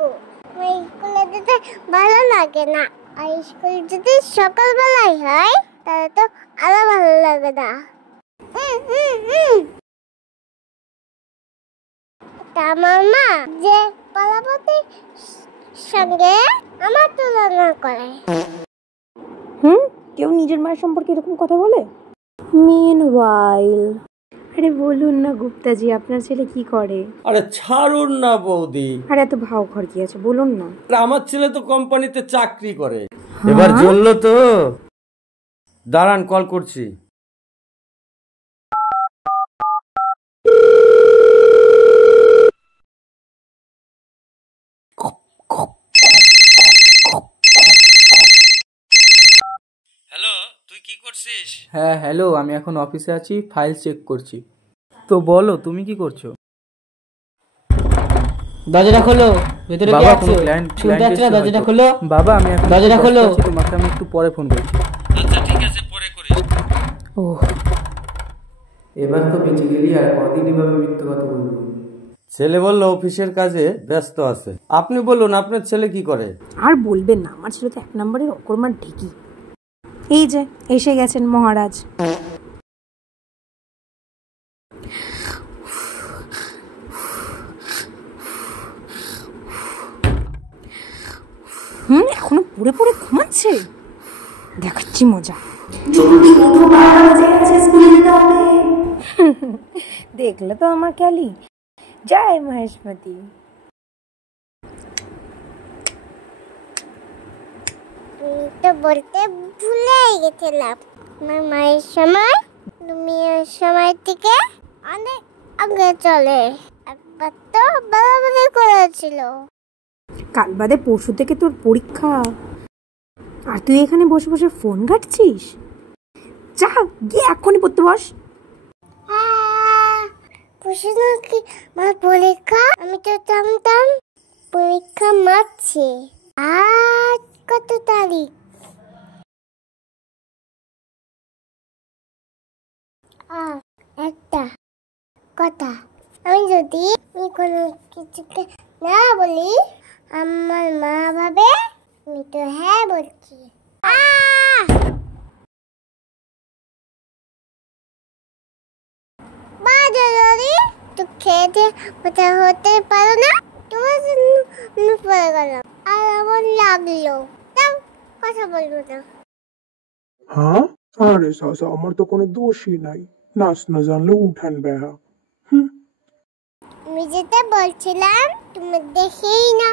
School. আমার স্কুলে যেতে ভালো লাগে না। আর স্কুল যদি সকালবেলায় হয় তাহলে তো আরো ভালো লাগে না। আমার মা যে পালাপতির সঙ্গে আমার তুলনা করে। কেউ নিজের মায়ের সম্পর্কে এরকম কথা বলে? মিনওয়াইল, আরে বলুন না গুপ্তাজি, আপনার ছেলে কি করে? আরে ছাড়ুন না বৌদি। আরে এত ভাও ঘর কি আছে বলুন না। আমার ছেলে তো কোম্পানিতে চাকরি করে। এবার জ্বললো তো। দাঁড়ান, কল করছি। হ্যালো, তুই কি করছিস? হ্যাঁ হ্যালো, আমি এখন অফিসে আছি, ফাইল চেক করছি। তো বলো তুমি কি করছো? দরজাটা খোলো, ভেতরে কে আছে? শুনতে পাচ্ছ না? দরজাটা খোলো বাবা, আমি এখন দরজাটা খোলো। তোমাকে আমি একটু পরে ফোন করছি। আচ্ছা ঠিক আছে, পরে করিস। ওহ, এবার তো বেঁচে গেলি। আর কতদিন এভাবে মিথ্যে কথা বলবো? ছেলে বললো অফিসের কাজে ব্যস্ত আছে। আপনি বলুন আপনার ছেলে কি করে? আর বলবেন না, আমার ছেলে তো 1 নম্বরের অকর্মার ঢেকি। এই যে এসে গেছেন মহারাজ। এখনো পড়ে পড়ে ঘুমাচ্ছে। দেখাচ্ছি মজা। দেখলে তো আমার ক্যালি। জয় মহেশমতি। তো বলতে ভুলে গেছিলাম, আমার মায়ের সময় মেয়ের সময় থেকে অনেক আগে চলে। একবার তো বাবা করেছিল। কাল বাদে পরশু থেকে তোর পরীক্ষা, আর তুই এখানে বসে বসে ফোন ঘাটছিস? যা গিয়ে এক্ষুনি পড়তে বস। পরশু নাকি আমার পরীক্ষা? আমি তো জানতাম পরীক্ষা মারছে। আজ কত তারিখ? একটা কথা, আমি যদি কোনো কিছুকে না বলি আমার মা ভাবে আমি তো হ্যাঁ বলছি। তো খেতে হতে হতে পারো না, তোমার জন্য আমি পড়ে গেলাম আর আমার লাগলো। তাও কথা বলবো না। হ্যাঁ, আরে সাসা, আমার তো কোনো দোষই নাই। নাচ না জানলে উঠান বেহা। আমি যেটা বলছিলাম তুমি দেখেই না।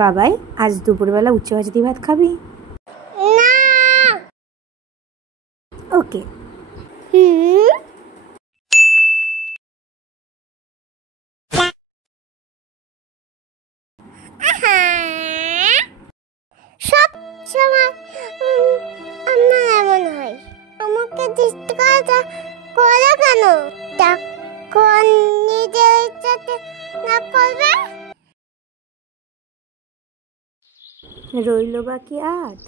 বাবাই, আজ দুপুরবেলা উচ্চ ভাজাতি ভাত খাবি? না। ওকে। সব সময় আমার এমন হয়। আমাকে দিতে কথা করে কেন? তখন নিজের ইচ্ছাতে না করবে। রইল বাকি 8।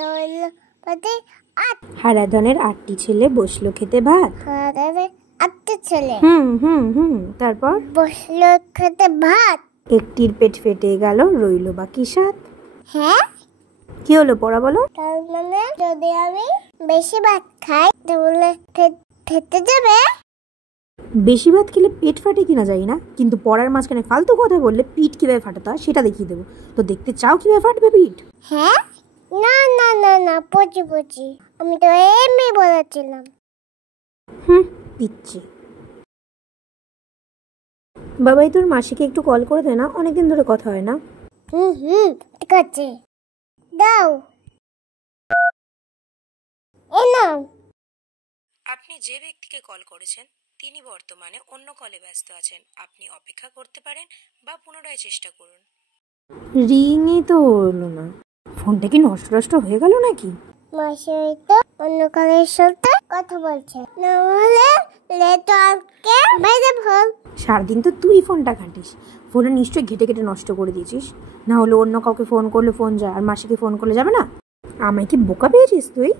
রইল বাকি 8। হারাধনের 8টি ছেলে বসলো খেতে ভাত। হারাধনের 8টি ছেলে তারপর বসলো খেতে ভাত। একটির পেট ফেটে গেল, রইল বাকি 7। হ্যাঁ, কি হলো পড়া বলো? তার মানে যদি আমি বেশি ভাত খাই তাহলে ফেটে যাবে। বেশি ভাত খেলে পেট ফাটে কিনা জানি না, কিন্তু পড়ার মাঝখানে ফালতু কথা বললে পিঠ কিভাবে ফাটাতে হয় সেটা দেখিয়ে দেবো। তো দেখতে চাও কিভাবে ফাটবে পিঠ? হ্যাঁ, না না না না, পচি আমি তো এমনি বলেছিলাম। পিচ্ছি। বাবাই, তোর মাসিকে একটু কল করে দে না, অনেকদিন ধরে কথা হয় না। ঠিক আছে, দাও। এই নাও। আপনি যে ব্যক্তিকে কল করেছেন তিনি বর্তমানে অন্য কলে ব্যস্ত আছেন। আপনি অপেক্ষা করতে পারেন বা পুনরায় চেষ্টা করুন। রিংই তো হলো না। ফোনটা কি নষ্ট হয়ে গেল নাকি? মাসি তো অন্য কলের সাথে কথা বলছে, না হলে নেটওয়ার্কে বাইরে ফোন। সারাদিন তো তুই ফোনটা ঘাঁটিস, ফোনে নিশ্চয়ই ঘেটে নষ্ট করে দিয়েছিস। না হলে অন্য কাউকে ফোন করলে ফোন যায়, আর মাসিকে ফোন করলে যাবে না? আমায় কি বোকা পেয়েছিস তুই?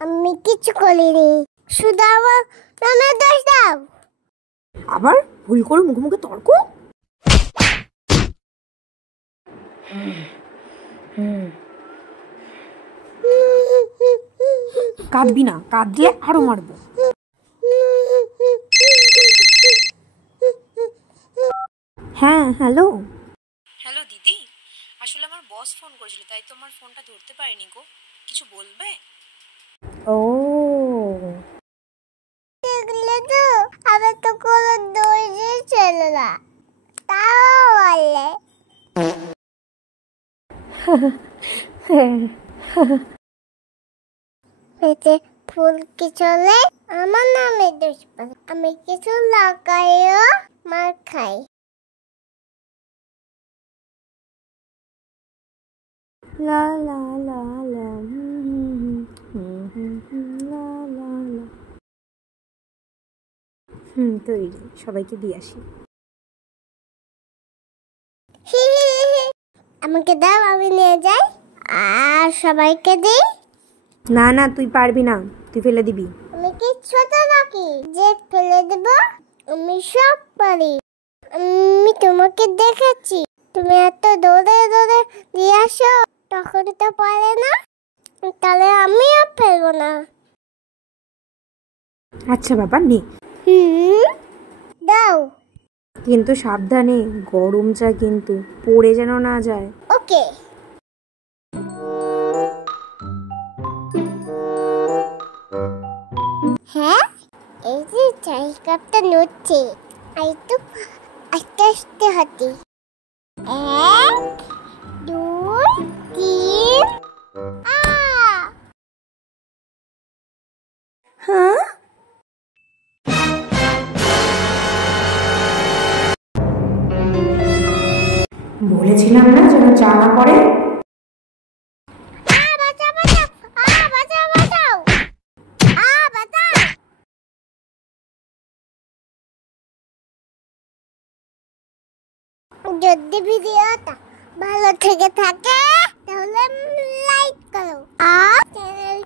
আমি কিছু করিনি, শুধু আমার নামে দোষ দাও। আবার ভুল করে মুখে মুখে তর্ক। কাঁদবি না, কাঁদলে আরো মারবো। হ্যাঁ, হ্যালো। হ্যালো দিদি, আসলে আমার বস ফোন করেছিল, তাই তো আমার ফোনটা ধরতে পারিনি গো। কিছু বলবে? ও দেখলে তো, আবার তো কোনো দৌড়ে ছিল না, তাও বললে। পেটে ফুল কি চলে, আমার নামে দোষ পারে। আমি কিছু লাগাইও মার খাই। লা লা লা লা লা লা লা। তৈরি, সবাইকে দিয়ে আসি। আমাকে দাও, আমি নিয়ে যাই আর সবাইকে দিই। না না, তুই পারবি না, তুই ফেলে দিবি। আমি কি ছোট নাকি যে ফেলে দেব? আমি সব পারি। আমি তোমাকে দেখেছি, তুমি এত দৌড়ে দৌড়ে দিয়ে আসো, তখন তো পারে না, তাহলে আমিও ফেলবো না। আচ্ছা বাবা, নে। দাও। কিন্তু সাবধানে, গরম চা কিন্তু, পড়ে যেন না যায়। ওকে। হ্যাঁ, এই যে চাই কাপটা নড়ছে, এই তো আস্তে আস্তে হাঁটি। 1 2 3 হ্যাঁ, বলেছিলাম না যেন চা না পড়ে। বাঁচাও বাঁচাও, বাঁচাও বাঁচাও, বাঁচাও। যদি ভিডিওটা ভালো থেকে থাকে তাহলে লাইক করো আর চ্যানেল